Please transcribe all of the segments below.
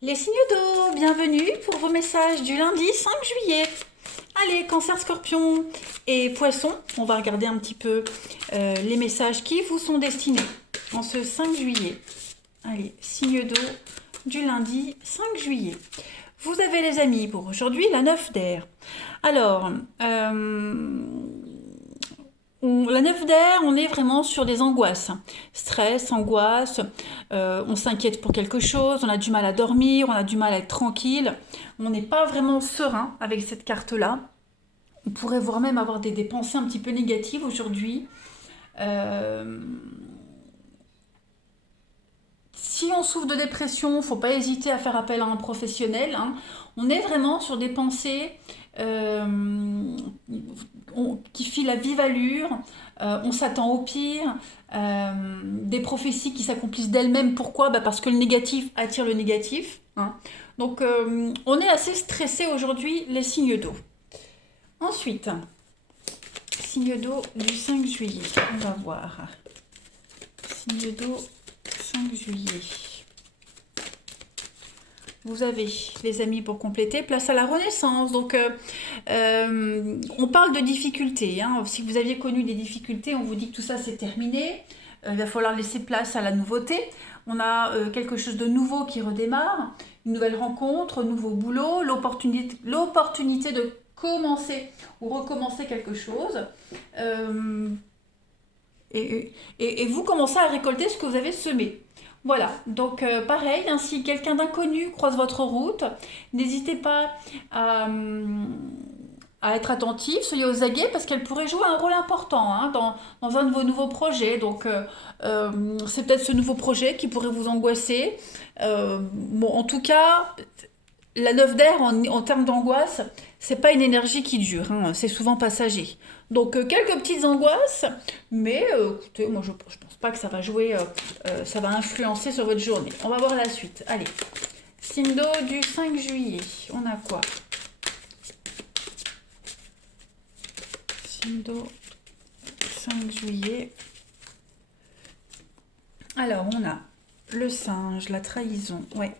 Les signes d'eau, bienvenue pour vos messages du lundi 5 juillet. Allez, Cancer, Scorpion et Poisson, on va regarder un petit peu les messages qui vous sont destinés en ce 5 juillet. Allez, signe d'eau du lundi 5 juillet. Vous avez les amis pour aujourd'hui la 9 d'air. Alors, la 9 d'air, on est vraiment sur des angoisses. Stress, angoisse, on s'inquiète pour quelque chose, on a du mal à dormir, on a du mal à être tranquille. On n'est pas vraiment serein avec cette carte-là. On pourrait voire même avoir des pensées un petit peu négatives aujourd'hui. Euh, Si on souffre de dépression, il ne faut pas hésiter à faire appel à un professionnel, hein. On est vraiment sur des pensées qui filent à vive allure, on s'attend au pire, des prophéties qui s'accomplissent d'elles-mêmes. Pourquoi? Parce que le négatif attire le négatif, hein. Donc on est assez stressé aujourd'hui, les signes d'eau. Ensuite, signe d'eau du 5 juillet, on va voir. Signe d'eau 5 juillet. Vous avez, les amis, pour compléter, place à la renaissance. Donc, on parle de difficultés, hein. Si vous aviez connu des difficultés, on vous dit que tout ça c'est terminé. Il va falloir laisser place à la nouveauté. On a quelque chose de nouveau qui redémarre, une nouvelle rencontre, un nouveau boulot, l'opportunité de commencer ou recommencer quelque chose. Euh, et vous commencez à récolter ce que vous avez semé. Voilà, donc pareil, hein, si quelqu'un d'inconnu croise votre route, n'hésitez pas à, à être attentif, soyez aux aguets parce qu'elle pourrait jouer un rôle important, hein, dans un de vos nouveaux projets. Donc c'est peut-être ce nouveau projet qui pourrait vous angoisser. Bon, en tout cas, la 9 d'air, en termes d'angoisse, c'est pas une énergie qui dure, hein, c'est souvent passager. Donc quelques petites angoisses, mais écoutez, moi je pense pas que ça va jouer, ça va influencer sur votre journée. On va voir la suite. Allez, signe d'eau du 5 juillet, on a quoi? Signe d'eau 5 juillet. Alors on a le singe, la trahison, ouais.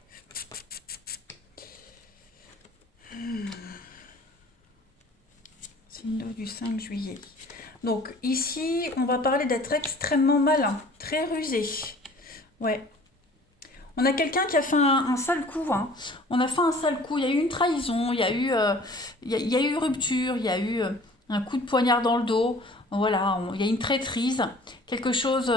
Signe d'eau du 5 juillet. Donc ici, on va parler d'être extrêmement malin, très rusé. Ouais. On a quelqu'un qui a fait un sale coup, hein. On a fait un sale coup. Il y a eu une trahison, il y a eu, il y a eu rupture, il y a eu un coup de poignard dans le dos. Voilà, il y a une traîtrise, quelque chose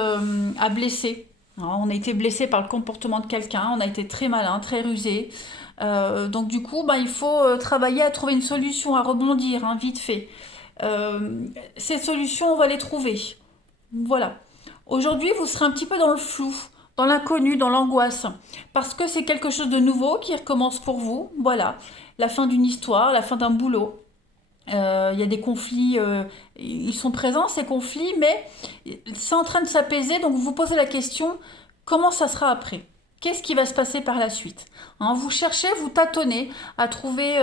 à blesser. Alors, on a été blessé par le comportement de quelqu'un, on a été très malin, très rusé. Donc du coup, il faut travailler à trouver une solution, à rebondir, hein, vite fait. Ces solutions, on va les trouver. Voilà. Aujourd'hui, vous serez un petit peu dans le flou, dans l'inconnu, dans l'angoisse, parce que c'est quelque chose de nouveau qui recommence pour vous. Voilà. La fin d'une histoire, la fin d'un boulot. Il y a des conflits, ils sont présents ces conflits, mais c'est en train de s'apaiser. Donc vous vous posez la question, comment ça sera après? Qu'est-ce qui va se passer par la suite? Hein, vous cherchez, vous tâtonnez à trouver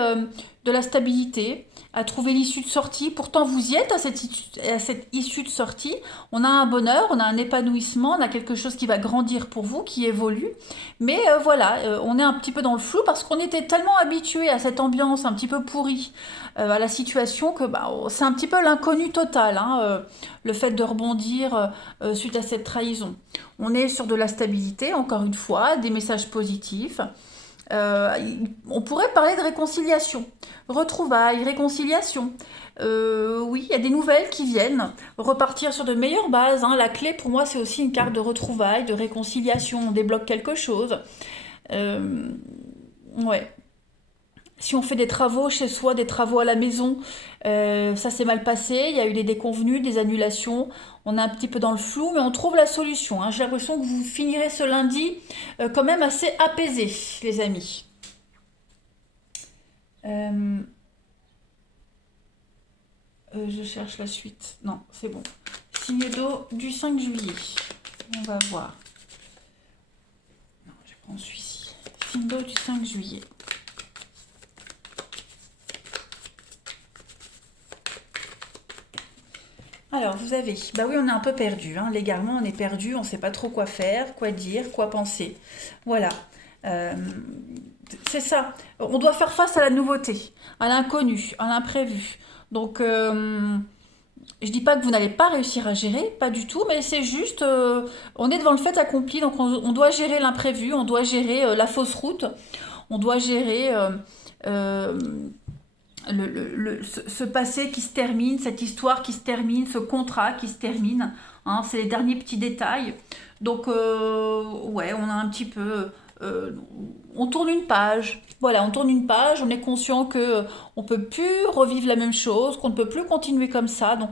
de la stabilité, à trouver l'issue de sortie. Pourtant, vous y êtes à cette issue de sortie. On a un bonheur, on a un épanouissement, on a quelque chose qui va grandir pour vous, qui évolue. Mais voilà, on est un petit peu dans le flou parce qu'on était tellement habitué à cette ambiance un petit peu pourrie, à la situation, que c'est un petit peu l'inconnu total, hein, le fait de rebondir suite à cette trahison. On est sur de la stabilité, encore une fois, des messages positifs. Euh, on pourrait parler de réconciliation, retrouvailles, réconciliation. Oui, il y a des nouvelles qui viennent, repartir sur de meilleures bases, hein. La clé pour moi, c'est aussi une carte de retrouvailles, de réconciliation. On débloque quelque chose. Euh, ouais. Si on fait des travaux chez soi, des travaux à la maison, ça s'est mal passé, il y a eu des déconvenues, des annulations, on est un petit peu dans le flou, mais on trouve la solution, hein. J'ai l'impression que vous finirez ce lundi quand même assez apaisé, les amis. Euh, je cherche la suite. Non, c'est bon. Signe d'eau du 5 juillet. On va voir. Non, je prends celui-ci. Signe d'eau du 5 juillet. Alors, vous avez, bah oui, on est un peu perdu, hein. Légalement, on est perdu, on ne sait pas trop quoi faire, quoi dire, quoi penser. Voilà. Euh, c'est ça. On doit faire face à la nouveauté, à l'inconnu, à l'imprévu. Donc, je dis pas que vous n'allez pas réussir à gérer, pas du tout, mais c'est juste, on est devant le fait accompli, donc on doit gérer l'imprévu, on doit gérer la fausse route, on doit gérer euh, ce passé qui se termine, cette histoire qui se termine, ce contrat qui se termine. Hein, c'est les derniers petits détails. Donc, ouais, on a un petit peu. euh, on tourne une page. Voilà, on tourne une page. On est conscient que on peut plus revivre la même chose, qu'on ne peut plus continuer comme ça. Donc,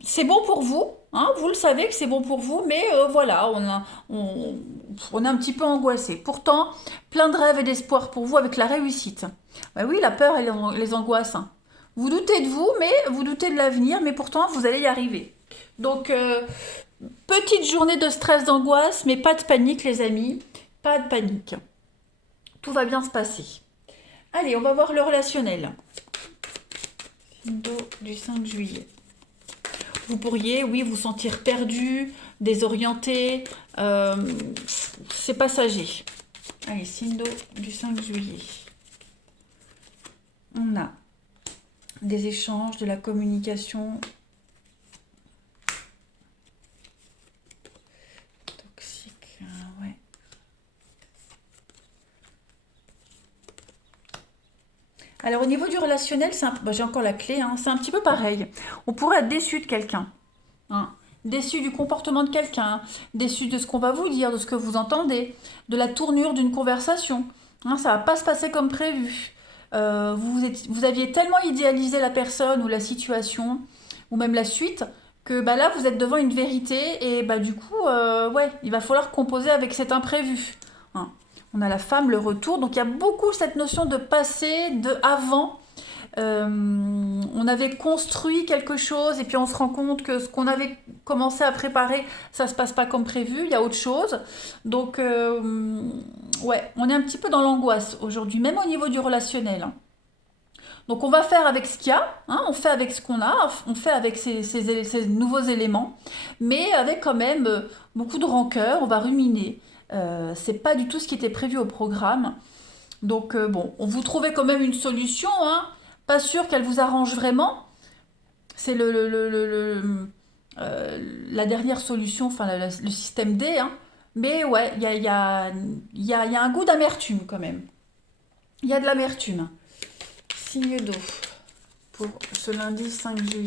c'est bon pour vous, hein, vous le savez que c'est bon pour vous, mais voilà, on est un petit peu angoissé. Pourtant, plein de rêves et d'espoir pour vous avec la réussite. Bah oui, la peur et les angoisses, hein. Vous doutez de vous, mais vous doutez de l'avenir, mais pourtant vous allez y arriver. Donc, petite journée de stress, d'angoisse, mais pas de panique, les amis, pas de panique. Tout va bien se passer. Allez, on va voir le relationnel. Sindo du 5 juillet. Vous pourriez, oui, vous sentir perdu, désorienté. C'est passager. Allez, Sindo du 5 juillet. On a des échanges, de la communication toxique. Ouais. Alors au niveau du relationnel, j'ai encore la clé, hein, c'est un petit peu pareil. On pourrait être déçu de quelqu'un, hein, déçu du comportement de quelqu'un, déçu de ce qu'on va vous dire, de ce que vous entendez, de la tournure d'une conversation. Hein, ça va pas se passer comme prévu. Vous aviez tellement idéalisé la personne ou la situation, ou même la suite, que bah, là vous êtes devant une vérité et bah, du coup, ouais, il va falloir composer avec cet imprévu. Hein. On a la femme, le retour, donc il y a beaucoup cette notion de passé, de avant. On avait construit quelque chose et puis on se rend compte que ce qu'on avait commencé à préparer, ça se passe pas comme prévu, il y a autre chose. Donc, ouais, on est un petit peu dans l'angoisse aujourd'hui, même au niveau du relationnel, hein. Donc on va faire avec ce qu'il y a, hein, on fait avec ce qu'on a, on fait avec ces nouveaux éléments, mais avec quand même beaucoup de rancœur, on va ruminer. C'est pas du tout ce qui était prévu au programme. Donc bon, on vous trouvait quand même une solution, hein, pas sûr qu'elle vous arrange vraiment. C'est la dernière solution, enfin le système D, hein. Mais ouais, il y a un goût d'amertume quand même. Il y a de l'amertume. Signe d'eau pour ce lundi 5 juillet.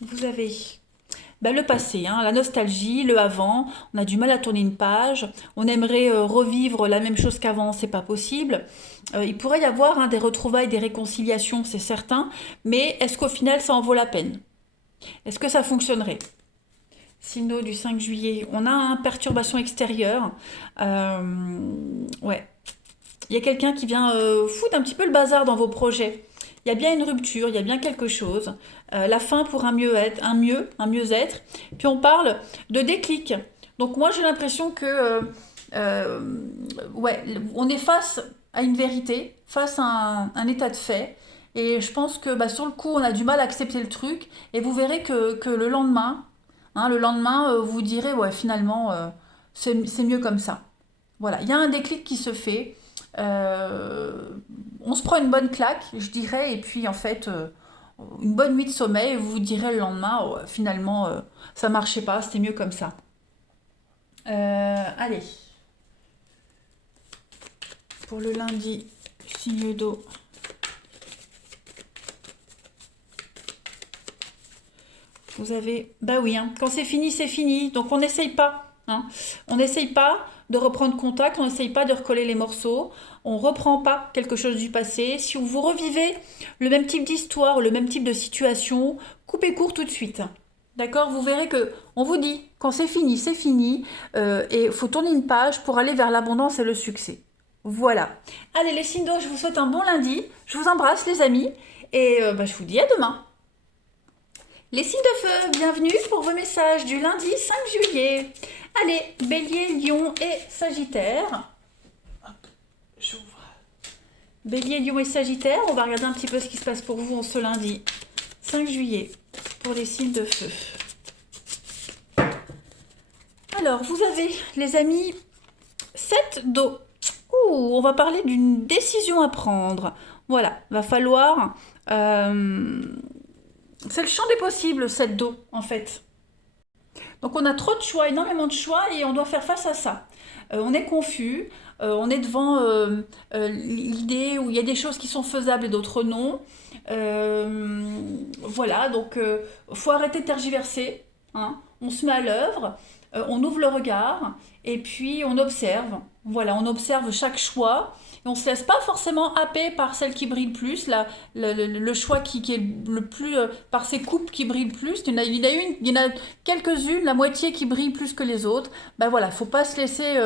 Vous avez le passé, hein, la nostalgie, le avant. On a du mal à tourner une page. On aimerait revivre la même chose qu'avant, c'est pas possible. Il pourrait y avoir, hein, des retrouvailles, des réconciliations, c'est certain. Mais est-ce qu'au final, ça en vaut la peine? Est-ce que ça fonctionnerait? Signe du 5 juillet, on a une perturbation extérieure. Ouais. Il y a quelqu'un qui vient foutre un petit peu le bazar dans vos projets. Il y a bien une rupture, il y a bien quelque chose. La fin pour un mieux-être, un mieux-être. Puis on parle de déclic. Donc moi j'ai l'impression que ouais, on est face à une vérité, face à un état de fait. Et je pense que bah, sur le coup, on a du mal à accepter le truc. Et vous verrez que le lendemain, hein, vous direz, ouais, finalement, c'est mieux comme ça. Voilà, il y a un déclic qui se fait. Euh, on se prend une bonne claque, je dirais, et puis en fait, une bonne nuit de sommeil, et vous vous direz le lendemain, oh, finalement, ça marchait pas, c'était mieux comme ça. Allez, pour le lundi, signe d'eau. Vous avez... Bah oui, hein, quand c'est fini, c'est fini. Donc on n'essaye pas, hein. On n'essaye pas de reprendre contact, on n'essaye pas de recoller les morceaux. On reprend pas quelque chose du passé. Si vous revivez le même type d'histoire, le même type de situation, coupez court tout de suite. D'accord? Vous verrez que on vous dit, quand c'est fini, c'est fini. Et il faut tourner une page pour aller vers l'abondance et le succès. Voilà. Allez les signes d'eau, je vous souhaite un bon lundi. Je vous embrasse les amis. Et bah, je vous dis à demain. Les signes de feu, bienvenue pour vos messages du lundi 5 juillet. Allez, Bélier, Lion et Sagittaire. Hop, j'ouvre. Bélier, Lion et Sagittaire, on va regarder un petit peu ce qui se passe pour vous en ce lundi 5 juillet. pour les signes de feu. Alors, vous avez, les amis, 7 dos. Ouh, on va parler d'une décision à prendre. Voilà, va falloir... c'est le champ des possibles, 7 dos, en fait. Donc on a trop de choix, énormément de choix, et on doit faire face à ça. On est confus, on est devant l'idée où il y a des choses qui sont faisables et d'autres non. Voilà, donc faut arrêter de tergiverser, hein. On se met à l'œuvre, on ouvre le regard, et puis on observe. Voilà, on observe chaque choix. Et on ne se laisse pas forcément happer par celle qui brille le plus, le choix qui est le plus, par ces coupes qui brillent le plus. Il y en a quelques-unes, la moitié qui brille plus que les autres. Ben voilà, il ne faut pas se laisser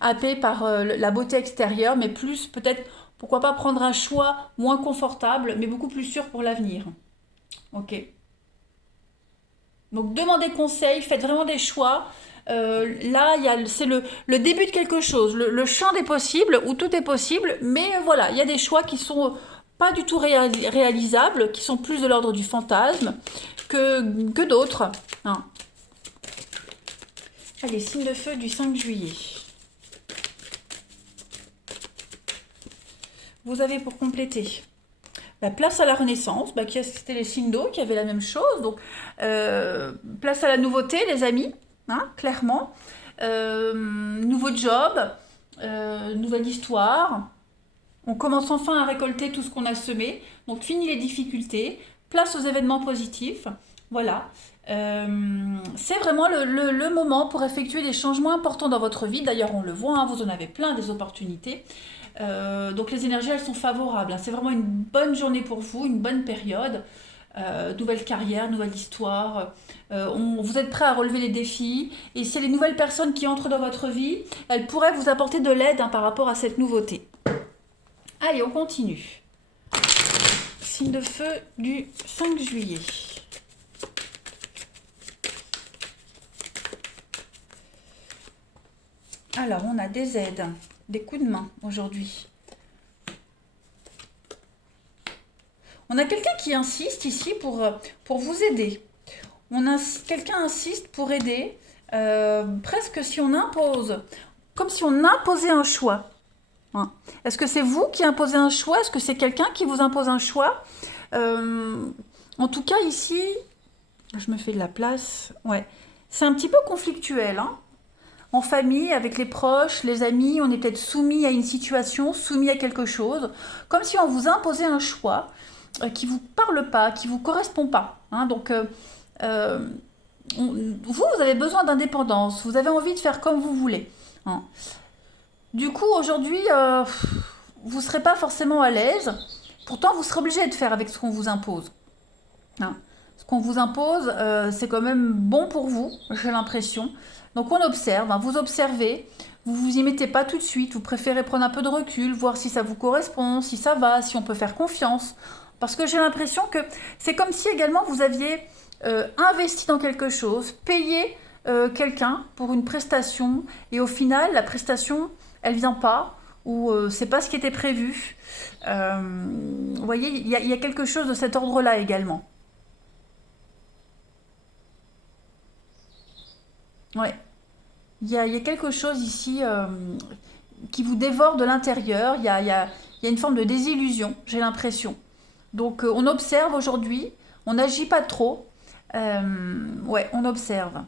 happer par la beauté extérieure, mais plus peut-être, pourquoi pas prendre un choix moins confortable, mais beaucoup plus sûr pour l'avenir. Ok. Donc demandez conseil, faites vraiment des choix. Là, c'est le début de quelque chose, le champ des possibles, où tout est possible, mais voilà, il y a des choix qui sont pas du tout réalisables, qui sont plus de l'ordre du fantasme que d'autres, hein. Allez, signe de feu du 5 juillet. Vous avez pour compléter la place à la renaissance, c'était les signes d'eau qui avaient la même chose, donc place à la nouveauté, les amis. Hein, clairement. Nouveau job, nouvelle histoire. On commence enfin à récolter tout ce qu'on a semé. Donc fini les difficultés, place aux événements positifs. Voilà. C'est vraiment le moment pour effectuer des changements importants dans votre vie. D'ailleurs, on le voit, hein, vous en avez plein des opportunités. Donc les énergies, elles sont favorables, hein. C'est vraiment une bonne journée pour vous, une bonne période. Nouvelle carrière, nouvelle histoire. Vous êtes prêt à relever les défis. Et c'est les nouvelles personnes qui entrent dans votre vie, elles pourraient vous apporter de l'aide, hein, par rapport à cette nouveauté. Allez, on continue. Signe de feu du 5 juillet. Alors, on a des aides, des coups de main aujourd'hui. On a quelqu'un qui insiste ici pour vous aider. Quelqu'un insiste pour aider, presque si on impose, comme si on imposait un choix, hein. Est-ce que c'est vous qui imposez un choix? Est-ce que c'est quelqu'un qui vous impose un choix? En tout cas, ici, je me fais de la place. Ouais, c'est un petit peu conflictuel, hein. En famille, avec les proches, les amis, on est peut-être soumis à une situation, soumis à quelque chose, comme si on vous imposait un choix qui vous parle pas, qui vous correspond pas, hein. Donc, vous avez besoin d'indépendance, vous avez envie de faire comme vous voulez, hein. Du coup, aujourd'hui, vous ne serez pas forcément à l'aise. Pourtant, vous serez obligé de faire avec ce qu'on vous impose, hein. Ce qu'on vous impose, c'est quand même bon pour vous, j'ai l'impression. Donc, on observe, hein, vous observez, vous vous y mettez pas tout de suite, vous préférez prendre un peu de recul, voir si ça vous correspond, si ça va, si on peut faire confiance. Parce que j'ai l'impression que c'est comme si également vous aviez investi dans quelque chose, payé quelqu'un pour une prestation, et au final, la prestation, elle vient pas, ou c'est pas ce qui était prévu. Vous voyez, il y a quelque chose de cet ordre-là également. Ouais, il y a quelque chose ici qui vous dévore de l'intérieur. Il y a une forme de désillusion, j'ai l'impression. Donc on observe aujourd'hui, on n'agit pas trop. Ouais, on observe.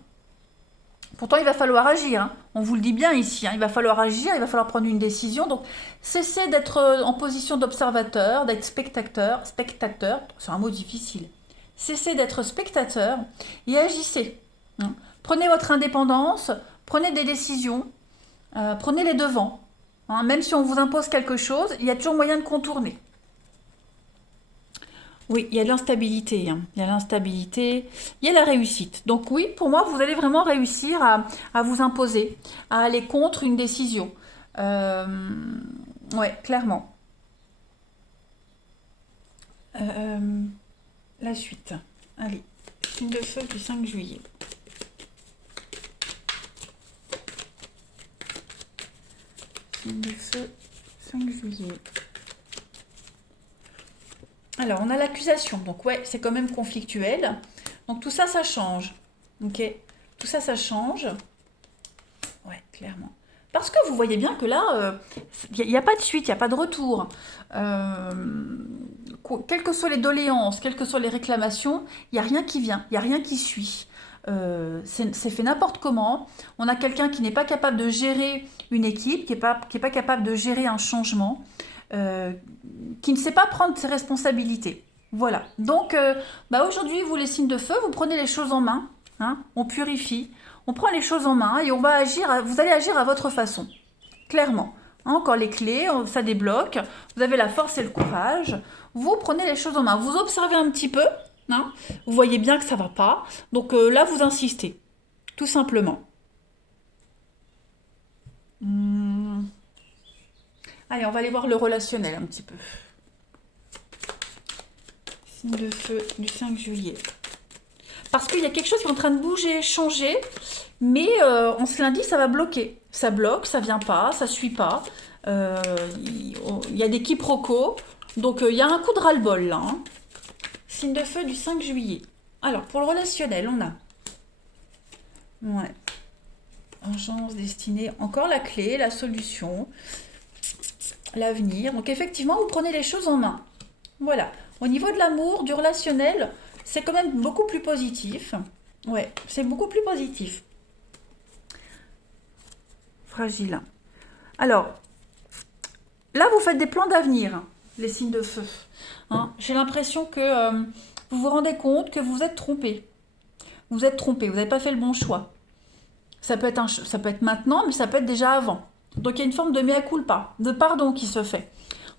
Pourtant, il va falloir agir, hein. On vous le dit bien ici, hein. Il va falloir agir, il va falloir prendre une décision. Donc, cessez d'être en position d'observateur, d'être spectateur. Spectateur, c'est un mot difficile. Cessez d'être spectateur et agissez, hein. Prenez votre indépendance, prenez des décisions, prenez les devants, hein. Même si on vous impose quelque chose, il y a toujours moyen de contourner. Oui, il y a de l'instabilité, hein. Il y a l'instabilité, il y a la réussite. Donc oui, pour moi, vous allez vraiment réussir à vous imposer, à aller contre une décision. Euh, ouais, clairement. Euh, la suite. Allez, signe de feu du 5 juillet. Signe de feu, 5 juillet. Alors, on a l'accusation. Donc, ouais, c'est quand même conflictuel. Donc tout ça, ça change. Ok? Tout ça, ça change. Ouais, clairement. Parce que vous voyez bien que là, il n'y a pas de suite, il n'y a pas de retour. Quelles que soient les doléances, quelles que soient les réclamations, il n'y a rien qui vient, il n'y a rien qui suit. C'est fait n'importe comment. On a quelqu'un qui n'est pas capable de gérer une équipe, qui est pas capable de gérer un changement, euh, qui ne sait pas prendre ses responsabilités. Voilà. Donc, aujourd'hui, vous, les signes de feu, vous prenez les choses en main. Hein, on purifie, on prend les choses en main et on va agir. Vous allez agir à votre façon, clairement. Hein, encore les clés, ça débloque. Vous avez la force et le courage. Vous prenez les choses en main. Vous observez un petit peu. Hein, vous voyez bien que ça va pas. Donc là, vous insistez, tout simplement. Allez, on va aller voir le relationnel un petit peu. Signe de feu du 5 juillet. Parce qu'il y a quelque chose qui est en train de bouger, changer, mais en ce lundi, ça va bloquer. Ça bloque, ça vient pas, ça suit pas. Il y a des quiproquos. Donc, il y a un coup de ras-le-bol, là. Hein. Signe de feu du 5 juillet. Alors, pour le relationnel, on a... Ouais. Urgence, destinée. Encore la clé, la solution, l'avenir. Donc, effectivement, vous prenez les choses en main. Voilà. Au niveau de l'amour, du relationnel... C'est quand même beaucoup plus positif. Ouais, c'est beaucoup plus positif. Fragile. Alors, là, vous faites des plans d'avenir, les signes de feu. Hein, j'ai l'impression que vous vous rendez compte que vous êtes trompé. Vous êtes trompé, vous n'avez pas fait le bon choix. Ça peut être maintenant, mais ça peut être déjà avant. Donc, il y a une forme de mea culpa, de pardon qui se fait.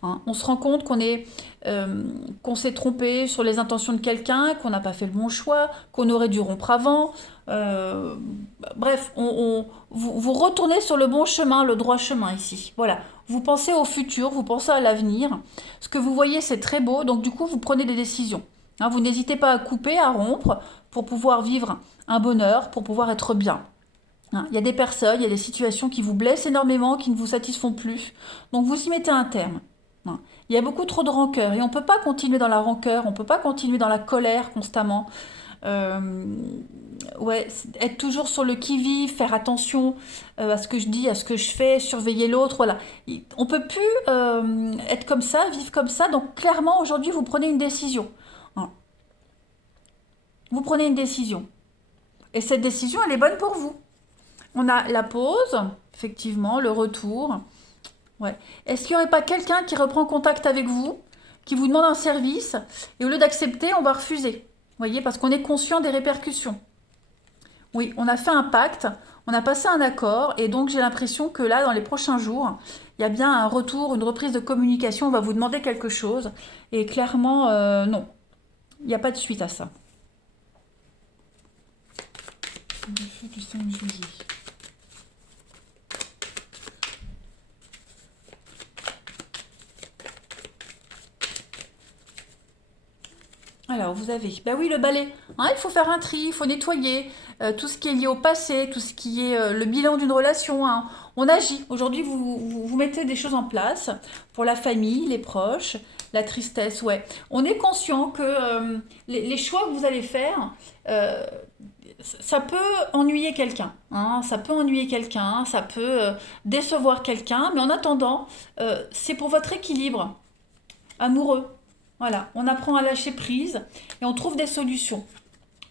Hein, on se rend compte qu'on s'est trompé sur les intentions de quelqu'un, qu'on n'a pas fait le bon choix, qu'on aurait dû rompre avant. Bref, vous retournez sur le bon chemin, le droit chemin ici. Voilà, vous pensez au futur, vous pensez à l'avenir. Ce que vous voyez, c'est très beau, donc du coup, vous prenez des décisions. Hein, vous n'hésitez pas à couper, à rompre, pour pouvoir vivre un bonheur, pour pouvoir être bien. Hein, il y a des personnes, il y a des situations qui vous blessent énormément, qui ne vous satisfont plus. Donc vous y mettez un terme. Hein. Il y a beaucoup trop de rancœur et on ne peut pas continuer dans la rancœur, on ne peut pas continuer dans la colère constamment. Euh, ouais, être toujours sur le qui-vive, faire attention à ce que je dis, à ce que je fais, surveiller l'autre, voilà. On ne peut plus être comme ça, vivre comme ça. Donc clairement, aujourd'hui, vous prenez une décision. Hein. Vous prenez une décision. Et cette décision, elle est bonne pour vous. On a la pause, effectivement, le retour. Ouais. Est-ce qu'il n'y aurait pas quelqu'un qui reprend contact avec vous, qui vous demande un service, et au lieu d'accepter, on va refuser? Vous voyez, parce qu'on est conscient des répercussions. Oui, on a fait un pacte, on a passé un accord, et donc j'ai l'impression que là, dans les prochains jours, il y a bien un retour, une reprise de communication, on va vous demander quelque chose, et clairement, non, il n'y a pas de suite à ça. Le feu du 5 juillet. Alors, vous avez, bah oui, le balai. Hein, il faut faire un tri, il faut nettoyer tout ce qui est lié au passé, tout ce qui est le bilan d'une relation. Hein. On agit. Aujourd'hui, vous mettez des choses en place pour la famille, les proches, la tristesse, ouais. On est conscient que les choix que vous allez faire, euh, ça peut ennuyer quelqu'un. Hein, ça peut ennuyer quelqu'un, ça peut décevoir quelqu'un, mais en attendant, c'est pour votre équilibre amoureux. Voilà, on apprend à lâcher prise et on trouve des solutions.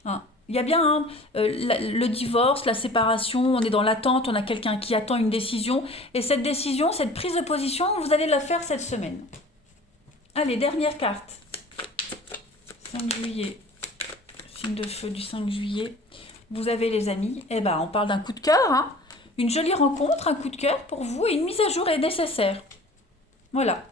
Hein. Il y a bien hein, le divorce, la séparation, on est dans l'attente, on a quelqu'un qui attend une décision. Et cette décision, cette prise de position, vous allez la faire cette semaine. Allez, dernière carte. 5 juillet. Signe de feu du 5 juillet. Vous avez les amis. Eh ben, on parle d'un coup de cœur. Hein. Une jolie rencontre, un coup de cœur pour vous et une mise à jour est nécessaire. Voilà.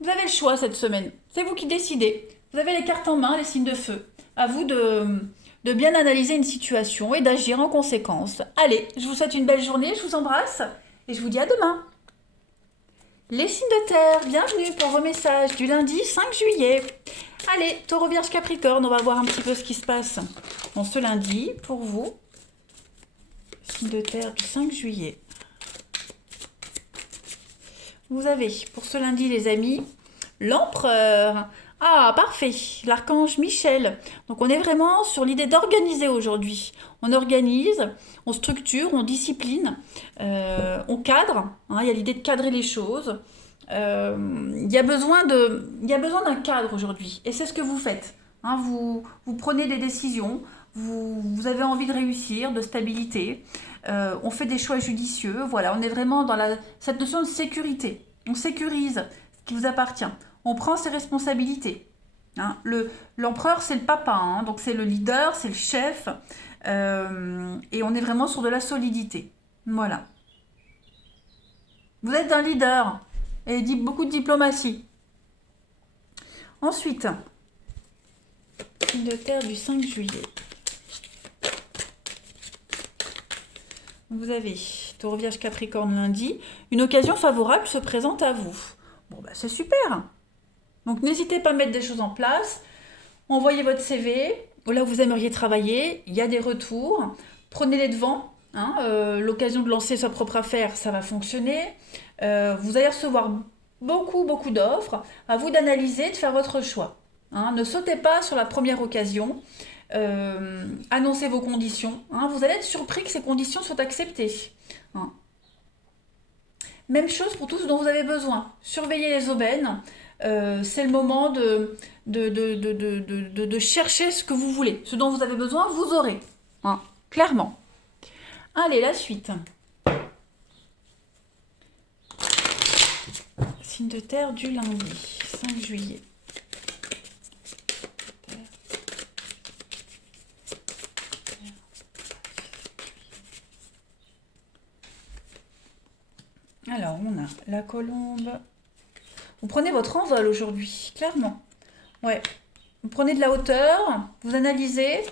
Vous avez le choix cette semaine. C'est vous qui décidez. Vous avez les cartes en main, les signes de feu. À vous de bien analyser une situation et d'agir en conséquence. Allez, je vous souhaite une belle journée, je vous embrasse et je vous dis à demain. Les signes de terre, bienvenue pour vos messages du lundi 5 juillet. Allez, Taureau, Vierge, Capricorne, on va voir un petit peu ce qui se passe en ce lundi pour vous. Signe de terre du 5 juillet. Vous avez pour ce lundi, les amis, l'empereur. Ah, parfait. L'archange Michel. Donc on est vraiment sur l'idée d'organiser aujourd'hui. On organise, on structure, on discipline, on cadre, hein, il y a l'idée de cadrer les choses. Il y a besoin d'un cadre aujourd'hui. Et c'est ce que vous faites. Hein, vous prenez des décisions, vous avez envie de réussir, de stabilité. On fait des choix judicieux. Voilà, on est vraiment dans cette notion de sécurité. On sécurise ce qui vous appartient. On prend ses responsabilités. Hein. L'empereur, c'est le papa, hein, donc c'est le leader, c'est le chef, et on est vraiment sur de la solidité. Voilà. Vous êtes un leader et beaucoup de diplomatie. Ensuite, signe de terre du 5 juillet. Vous avez Taureau Vierge Capricorne lundi. Une occasion favorable se présente à vous. Bon, bah c'est super. Donc n'hésitez pas à mettre des choses en place. Envoyez votre CV là où vous aimeriez travailler. Il y a des retours. Prenez les devants. Hein, l'occasion de lancer sa propre affaire, ça va fonctionner. Vous allez recevoir beaucoup d'offres. À vous d'analyser, de faire votre choix. Hein, ne sautez pas sur la première occasion. Annoncez vos conditions. Hein, vous allez être surpris que ces conditions soient acceptées. Hein. Même chose pour tout ce dont vous avez besoin. Surveillez les aubaines. C'est le moment de chercher ce que vous voulez. Ce dont vous avez besoin, vous aurez. Hein, clairement. Allez, la suite. Signe de terre du lundi, 5 juillet. Alors, on a la colombe. Vous prenez votre envol aujourd'hui, clairement. Ouais. Vous prenez de la hauteur, vous analysez et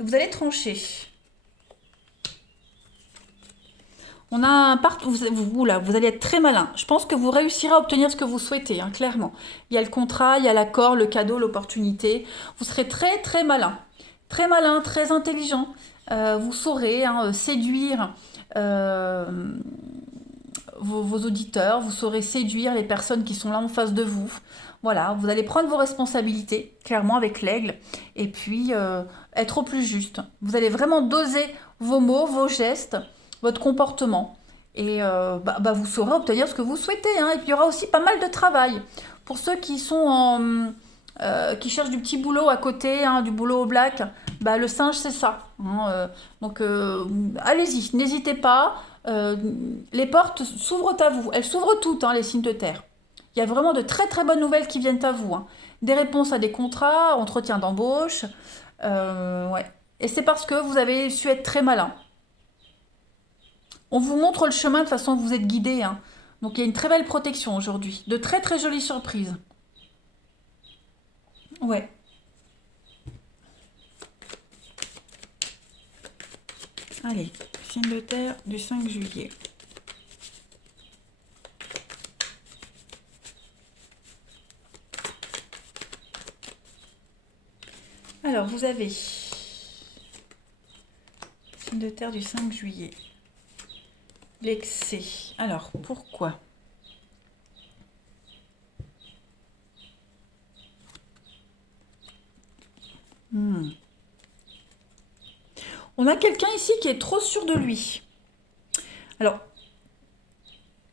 vous allez trancher. On a un vous allez être très malin. Je pense que vous réussirez à obtenir ce que vous souhaitez, hein, clairement. Il y a le contrat, il y a l'accord, le cadeau, l'opportunité. Vous serez très malin, très intelligent. Vous saurez hein, séduire vos auditeurs, vous saurez séduire les personnes qui sont là en face de vous. Voilà, vous allez prendre vos responsabilités, clairement avec l'aigle, et puis être au plus juste. Vous allez vraiment doser vos mots, vos gestes, votre comportement, et vous saurez obtenir ce que vous souhaitez. Hein. Et puis il y aura aussi pas mal de travail. Pour ceux qui sont qui cherchent du petit boulot à côté, hein, du boulot au black, le singe c'est ça. Hein. Donc allez-y, n'hésitez pas. Les portes s'ouvrent à vous. Elles s'ouvrent toutes, hein, les signes de terre. Il y a vraiment de très bonnes nouvelles qui viennent à vous. Hein. Des réponses à des contrats, entretien d'embauche. Ouais. Et c'est parce que vous avez su être très malin. On vous montre le chemin de façon que vous êtes guidé. Hein. Donc il y a une très belle protection aujourd'hui. De très jolies surprises. Ouais. Allez, signe de terre du 5 juillet. Alors, vous avez signe de terre du 5 juillet. L'excès. Alors, pourquoi? On a quelqu'un ici qui est trop sûr de lui. Alors,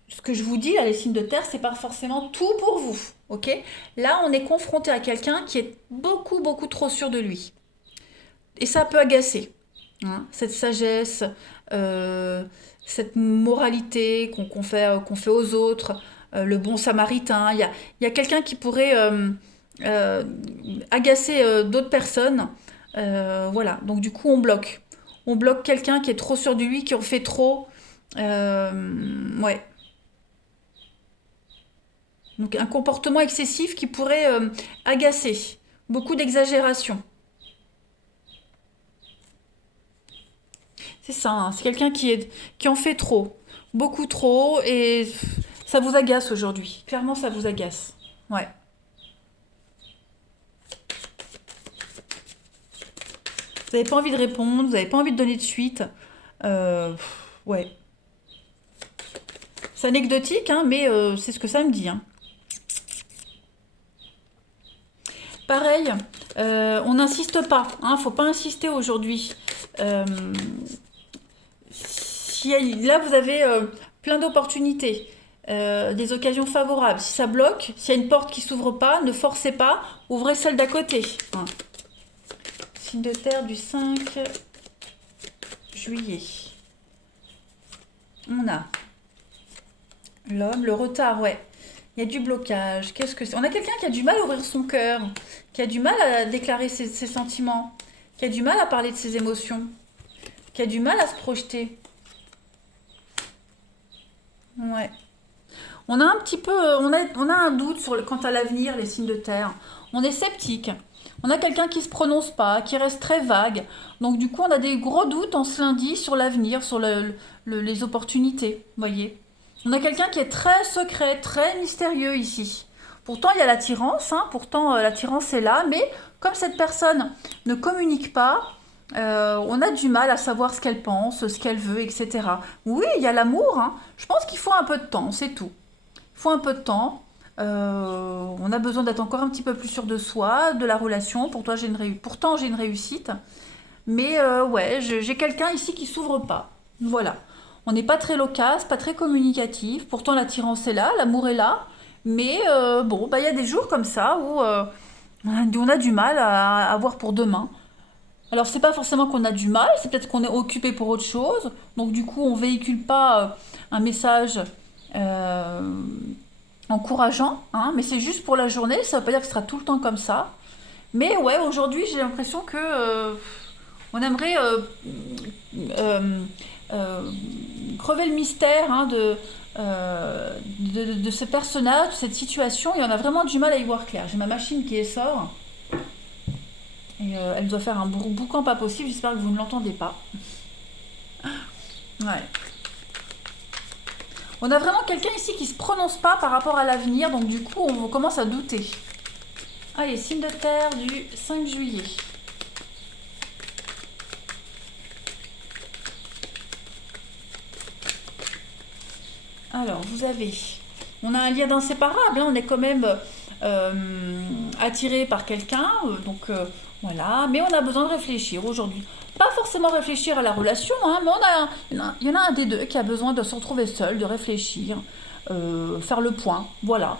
ce que je vous dis, là, les signes de terre, c'est pas forcément tout pour vous. Ok? Là, on est confronté à quelqu'un qui est beaucoup trop sûr de lui. Et ça peut agacer. Hein, cette sagesse, cette moralité qu'on fait aux autres, le bon samaritain. Il y a quelqu'un qui pourrait agacer d'autres personnes. Voilà, donc du coup, on bloque. On bloque quelqu'un qui est trop sûr de lui, qui en fait trop. Ouais. Donc un comportement excessif qui pourrait agacer. Beaucoup d'exagération. C'est ça, hein, c'est quelqu'un qui en fait trop. Beaucoup trop, et ça vous agace aujourd'hui. Clairement, ça vous agace. Ouais. Vous n'avez pas envie de répondre, vous n'avez pas envie de donner de suite. Ouais. C'est anecdotique, hein, mais c'est ce que ça me dit. Hein. Pareil, on n'insiste pas, hein, faut pas insister aujourd'hui. Euh, Là, vous avez plein d'opportunités, des occasions favorables. Si ça bloque, s'il y a une porte qui s'ouvre pas, ne forcez pas, ouvrez celle d'à côté. Hein. Signe de terre du 5 juillet. On a l'homme, le retard, ouais. Il y a du blocage. Qu'est-ce que c'est? On a quelqu'un qui a du mal à ouvrir son cœur, qui a du mal à déclarer ses sentiments, qui a du mal à parler de ses émotions, qui a du mal à se projeter. Ouais. On a un petit peu, on a un doute quant à l'avenir, les signes de terre. On est sceptique. On a quelqu'un qui se prononce pas, qui reste très vague. Donc du coup, on a des gros doutes en ce lundi sur l'avenir, sur les opportunités. Voyez. On a quelqu'un qui est très secret, très mystérieux ici. Pourtant, il y a l'attirance, hein, pourtant l'attirance est là, mais comme cette personne ne communique pas, on a du mal à savoir ce qu'elle pense, ce qu'elle veut, etc. Oui, il y a l'amour, hein. Je pense qu'il faut un peu de temps, c'est tout. Il faut un peu de temps. On a besoin d'être encore un petit peu plus sûr de soi, de la relation. Pourtant, j'ai une réussite. Mais ouais, j'ai quelqu'un ici qui s'ouvre pas. Voilà. On n'est pas très loquace, pas très communicatif. Pourtant, l'attirance est là, l'amour est là. Mais bon, bah, il y a des jours comme ça où on a du mal à voir pour demain. Alors, c'est pas forcément qu'on a du mal, c'est peut-être qu'on est occupé pour autre chose. Donc, du coup, on véhicule pas un message euh, encourageant, hein, mais c'est juste pour la journée. Ça veut pas dire que ce sera tout le temps comme ça. Mais ouais, aujourd'hui, j'ai l'impression que on aimerait euh, euh, crever le mystère, hein, de ce personnage, de cette situation, et on a vraiment du mal à y voir clair. J'ai ma machine qui sort, et elle doit faire un boucan pas possible, j'espère que vous ne l'entendez pas. Ouais. On a vraiment quelqu'un ici qui se prononce pas par rapport à l'avenir, donc du coup on commence à douter. Allez, signe de terre du 5 juillet. Alors, on a un lien d'inséparable, hein, on est quand même euh, attiré par quelqu'un, donc voilà, mais on a besoin de réfléchir aujourd'hui. Pas forcément réfléchir à la relation, hein, mais il y en a un des deux qui a besoin de se retrouver seul, de réfléchir, faire le point, voilà.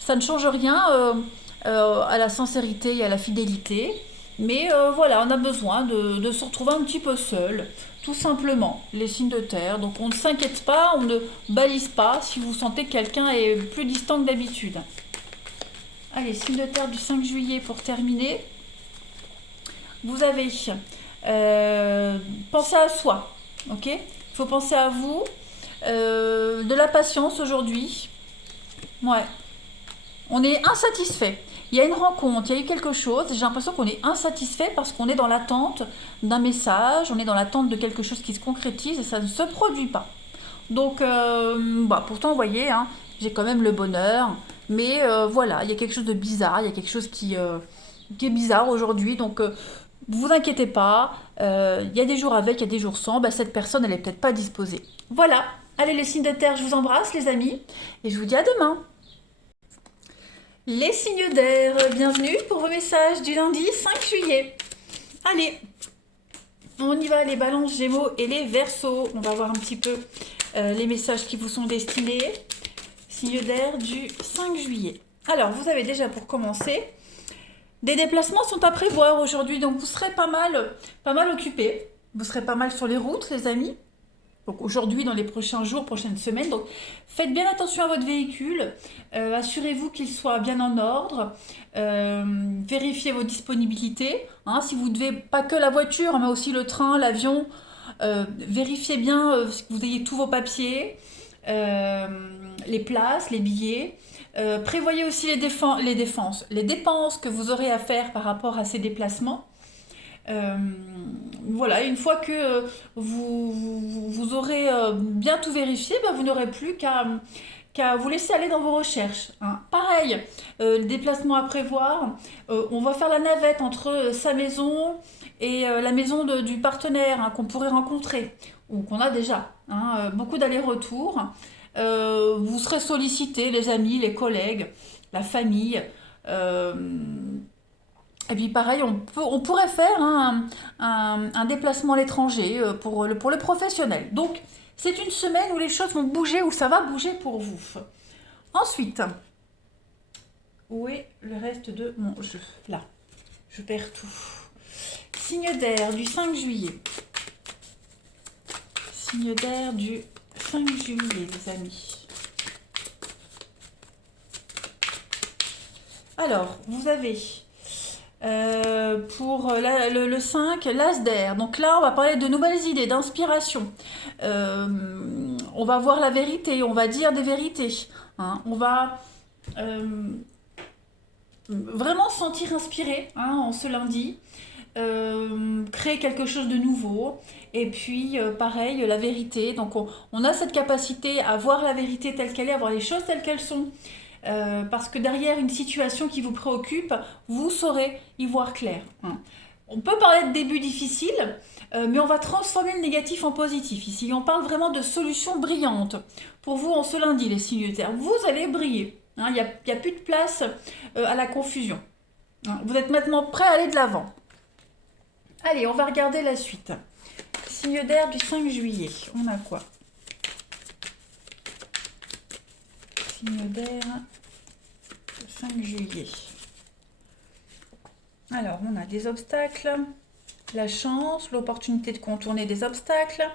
Ça ne change rien à la sincérité et à la fidélité, mais voilà, on a besoin de se retrouver un petit peu seul, tout simplement, les signes de terre. Donc on ne s'inquiète pas, on ne balise pas si vous sentez que quelqu'un est plus distant que d'habitude. Allez, signe de terre du 5 juillet pour terminer. Vous avez pensez à soi, ok? Il faut penser à vous, de la patience aujourd'hui. Ouais, on est insatisfait. Il y a une rencontre, il y a eu quelque chose, j'ai l'impression qu'on est insatisfait parce qu'on est dans l'attente d'un message, on est dans l'attente de quelque chose qui se concrétise et ça ne se produit pas. Donc, bah, pourtant, vous voyez, hein, j'ai quand même le bonheur, mais voilà, il y a quelque chose de bizarre, il y a quelque chose qui est bizarre aujourd'hui, donc vous inquiétez pas, il y a des jours avec, il y a des jours sans, bah, cette personne, elle est peut-être pas disposée. Voilà, allez les signes de terre, je vous embrasse les amis, et je vous dis à demain. Les signes d'air, bienvenue pour vos messages du lundi 5 juillet. Allez, on y va, les balances, gémeaux et les versos. On va voir un petit peu les messages qui vous sont destinés. Signe d'air du 5 juillet. Alors, vous avez déjà pour commencer, des déplacements sont à prévoir aujourd'hui, donc vous serez pas mal occupés. Vous serez pas mal sur les routes, les amis. Donc aujourd'hui, dans les prochains jours, prochaines semaines. Donc faites bien attention à votre véhicule. Assurez-vous qu'il soit bien en ordre. Vérifiez vos disponibilités. Hein, si vous devez, pas que la voiture, mais aussi le train, l'avion, vérifiez bien que vous ayez tous vos papiers, les places, les billets. Prévoyez aussi les dépenses que vous aurez à faire par rapport à ces déplacements. Euh, voilà, une fois que vous aurez bien tout vérifié, bah, vous n'aurez plus qu'à vous laisser aller dans vos recherches. Hein. Pareil, le déplacement à prévoir, on va faire la navette entre sa maison et la maison du partenaire, hein, qu'on pourrait rencontrer ou qu'on a déjà. Hein, beaucoup d'allers-retours. Vous serez sollicités, les amis, les collègues, la famille. euh, Et puis pareil, on pourrait faire un déplacement à l'étranger pour le professionnel. Donc, c'est une semaine où les choses vont bouger, où ça va bouger pour vous. Ensuite, où est le reste de mon jeu? Là, je perds tout. Signe d'air du 5 juillet. Signe d'air du 5 juillet, les amis. Alors, vous avez pour le 5, l'as d'air. Donc là, on va parler de nouvelles idées, d'inspiration. On va voir la vérité, on va dire des vérités. Hein. On va vraiment se sentir inspiré en ce lundi. Créer quelque chose de nouveau et puis pareil la vérité donc on a cette capacité à voir la vérité telle qu'elle est, à voir les choses telles qu'elles sont. Parce que derrière une situation qui vous préoccupe, vous saurez y voir clair. Hein. On peut parler de début difficile, mais on va transformer le négatif en positif. Ici, on parle vraiment de solutions brillantes. Pour vous, en ce lundi, les signes de terre, vous allez briller. Hein. Il n'y a plus de place à la confusion. Hein. Vous êtes maintenant prêt à aller de l'avant. Allez, on va regarder la suite. Signe d'air du 5 juillet. On a quoi? Signe d'air du 5 juillet. Alors, on a des obstacles, la chance, l'opportunité de contourner des obstacles.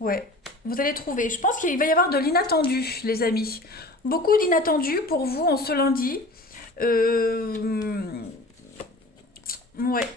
Ouais, vous allez trouver. Je pense qu'il va y avoir de l'inattendu, les amis. Beaucoup d'inattendus pour vous en ce lundi. Ouais.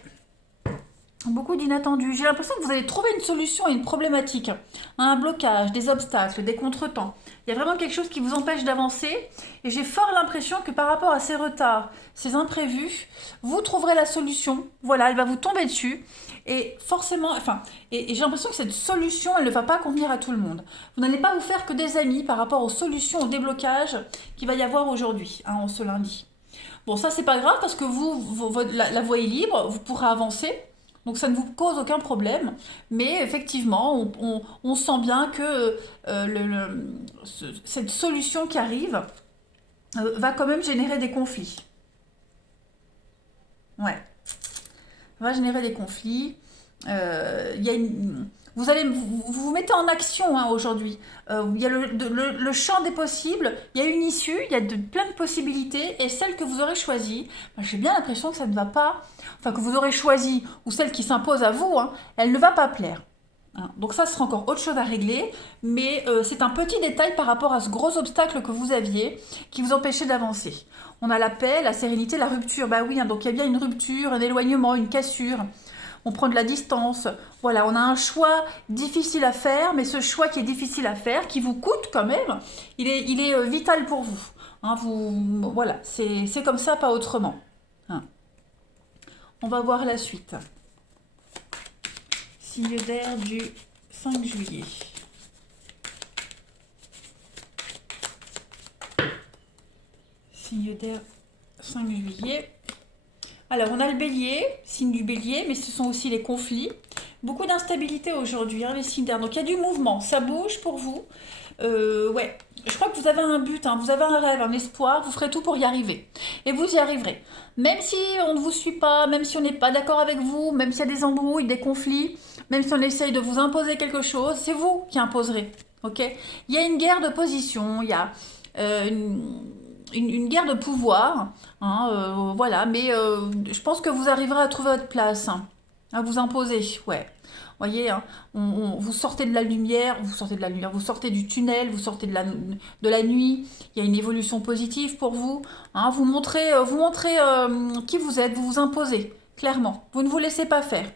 Beaucoup d'inattendus. J'ai l'impression que vous allez trouver une solution à une problématique, à un blocage, des obstacles, des contretemps. Il y a vraiment quelque chose qui vous empêche d'avancer et j'ai fort l'impression que par rapport à ces retards, ces imprévus, vous trouverez la solution. Voilà, elle va vous tomber dessus et forcément, enfin, et j'ai l'impression que cette solution, elle ne va pas convenir à tout le monde. Vous n'allez pas vous faire que des amis par rapport aux solutions, au déblocage qu'il va y avoir aujourd'hui, en ce lundi. Bon, ça c'est pas grave parce que la voie est libre, vous pourrez avancer. Donc ça ne vous cause aucun problème, mais effectivement, on sent bien que cette solution qui arrive va quand même générer des conflits. Ouais, va générer des conflits. Il y a vous allez vous mettez en action aujourd'hui. Il y a le champ des possibles, il y a une issue, il y a plein de possibilités, et celle que vous aurez choisie, j'ai bien l'impression que ça ne va pas, enfin que vous aurez choisi, ou celle qui s'impose à vous, elle ne va pas plaire. Hein. Donc ça sera encore autre chose à régler, mais c'est un petit détail par rapport à ce gros obstacle que vous aviez qui vous empêchait d'avancer. On a la paix, la sérénité, la rupture. Bah oui, donc il y a bien une rupture, un éloignement, une cassure. On prend de la distance. Voilà, on a un choix difficile à faire, mais ce choix qui est difficile à faire, qui vous coûte quand même, il est vital pour vous. Hein, voilà, c'est comme ça, pas autrement. Hein. On va voir la suite. Signe d'air du 5 juillet. Signe d'air 5 juillet. Alors, on a le bélier, signe du bélier, mais ce sont aussi les conflits. Beaucoup d'instabilité aujourd'hui, les signes d'air. Donc, il y a du mouvement, ça bouge pour vous. Ouais, je crois que vous avez un but, vous avez un rêve, un espoir, vous ferez tout pour y arriver. Et vous y arriverez. Même si on ne vous suit pas, même si on n'est pas d'accord avec vous, même s'il y a des embrouilles, des conflits, même si on essaye de vous imposer quelque chose, c'est vous qui imposerez. Ok? Il y a une guerre de position, il y a une guerre de pouvoir, voilà, mais je pense que vous arriverez à trouver votre place, à vous imposer, ouais. Vous voyez, vous sortez de la lumière, vous sortez du tunnel, vous sortez de la nuit, il y a une évolution positive pour vous, vous montrez, qui vous êtes, vous vous imposez, clairement, vous ne vous laissez pas faire.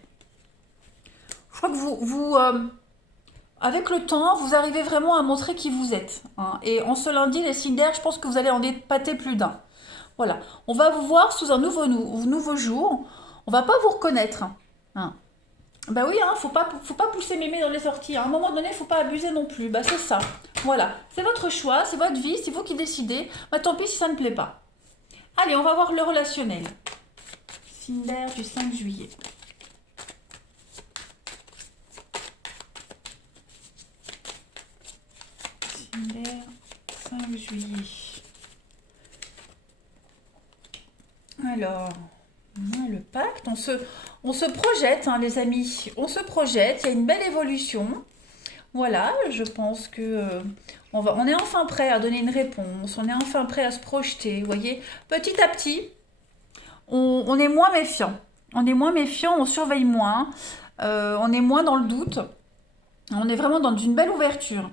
Je crois que avec le temps, vous arrivez vraiment à montrer qui vous êtes. Et en ce lundi, les signes d'air, je pense que vous allez en épater plus d'un. Voilà. On va vous voir sous un nouveau jour. On va pas vous reconnaître. Hein. Bah oui, faut pas pousser mémé dans les sorties. À un moment donné, faut pas abuser non plus. Bah c'est ça. Voilà. C'est votre choix, c'est votre vie, c'est vous qui décidez. Bah tant pis si ça ne plaît pas. Allez, on va voir le relationnel. Signe d'air du 5 juillet. Signe d'air 5 juillet. Alors, on a le pacte. On se projette, hein, les amis. On se projette. Il y a une belle évolution. Voilà, je pense que on est enfin prêt à donner une réponse. On est enfin prêt à se projeter. Vous voyez, petit à petit, on est moins méfiant. On est moins méfiant, on surveille moins. On est moins dans le doute. On est vraiment dans une belle ouverture.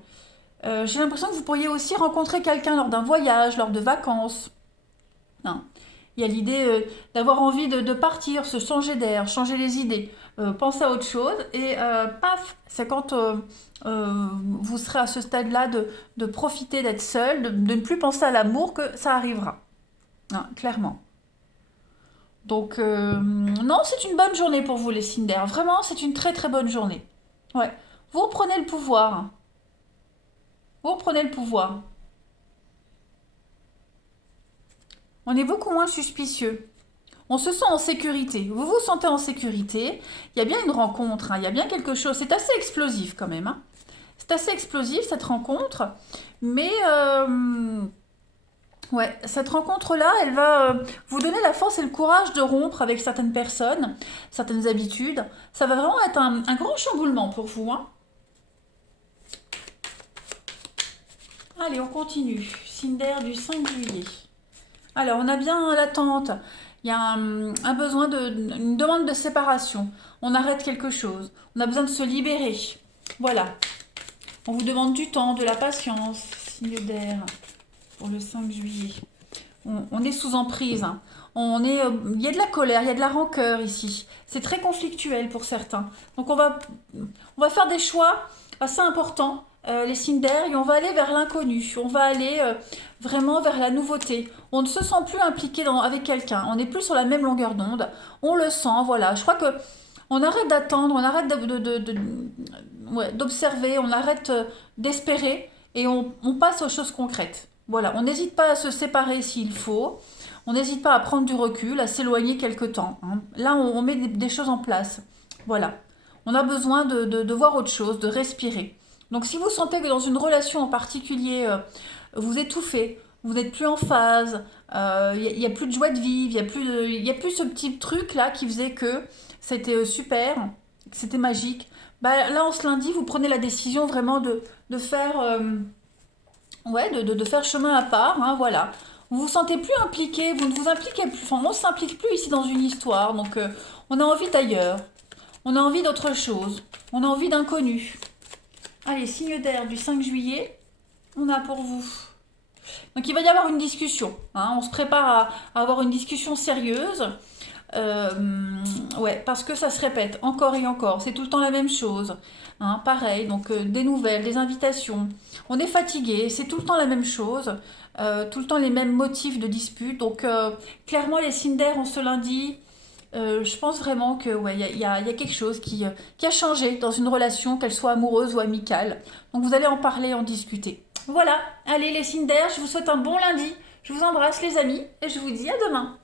J'ai l'impression que vous pourriez aussi rencontrer quelqu'un lors d'un voyage, lors de vacances. Hein. Il y a l'idée d'avoir envie de partir, se changer d'air, changer les idées, penser à autre chose. Et paf, c'est quand vous serez à ce stade-là de profiter d'être seul, de ne plus penser à l'amour que ça arrivera. Hein, clairement. Donc, non, c'est une bonne journée pour vous, les Cinder. Vraiment, c'est une très très bonne journée. Ouais. Vous reprenez le pouvoir. Vous reprenez le pouvoir. On est beaucoup moins suspicieux. On se sent en sécurité. Vous vous sentez en sécurité. Il y a bien une rencontre, hein. Il y a bien quelque chose. C'est assez explosif quand même, hein. C'est assez explosif cette rencontre. Mais ouais, cette rencontre-là, elle va vous donner la force et le courage de rompre avec certaines personnes, certaines habitudes. Ça va vraiment être un grand chamboulement pour vous, hein. Allez, on continue. Cinder du 5 juillet. Alors, on a bien l'attente. Il y a un besoin une demande de séparation. On arrête quelque chose. On a besoin de se libérer. Voilà. On vous demande du temps, de la patience. Signe d'air pour le 5 juillet. On est sous emprise, hein. Il y a de la colère, il y a de la rancœur ici. C'est très conflictuel pour certains. Donc on va faire des choix assez importants, les Cinder, et on va aller vers l'inconnu. On va aller vraiment vers la nouveauté. On ne se sent plus impliqué avec quelqu'un. On n'est plus sur la même longueur d'onde. On le sent, voilà. Je crois que on arrête d'attendre, on arrête ouais, d'observer, on arrête d'espérer et on passe aux choses concrètes. Voilà, on n'hésite pas à se séparer s'il faut. On n'hésite pas à prendre du recul, à s'éloigner quelque temps, hein. Là, on met des choses en place. Voilà. On a besoin de voir autre chose, de respirer. Donc, si vous sentez que dans une relation en particulier, vous étouffez, vous n'êtes plus en phase, il n'y a plus de joie de vivre, il y a plus ce petit truc-là qui faisait que c'était super, que c'était magique. Bah, là, en ce lundi, vous prenez la décision vraiment de faire... ouais, de faire chemin à part, hein, voilà. Vous vous sentez plus impliqué, vous ne vous impliquez plus, enfin, on ne s'implique plus ici dans une histoire, donc on a envie d'ailleurs, on a envie d'autre chose, on a envie d'inconnu. Allez, signe d'air du 5 juillet, on a pour vous. Donc il va y avoir une discussion, hein, on se prépare à avoir une discussion sérieuse. Euh, ouais, parce que ça se répète encore et encore, c'est tout le temps la même chose, hein, pareil, donc des nouvelles, des invitations. On est fatigué, c'est tout le temps la même chose, tout le temps les mêmes motifs de dispute. Donc clairement les Cinder en ce lundi, je pense vraiment que ouais, il y a quelque chose qui a changé dans une relation, qu'elle soit amoureuse ou amicale. Donc vous allez en parler, en discuter. Voilà, allez les Cinder, je vous souhaite un bon lundi, je vous embrasse les amis et je vous dis à demain.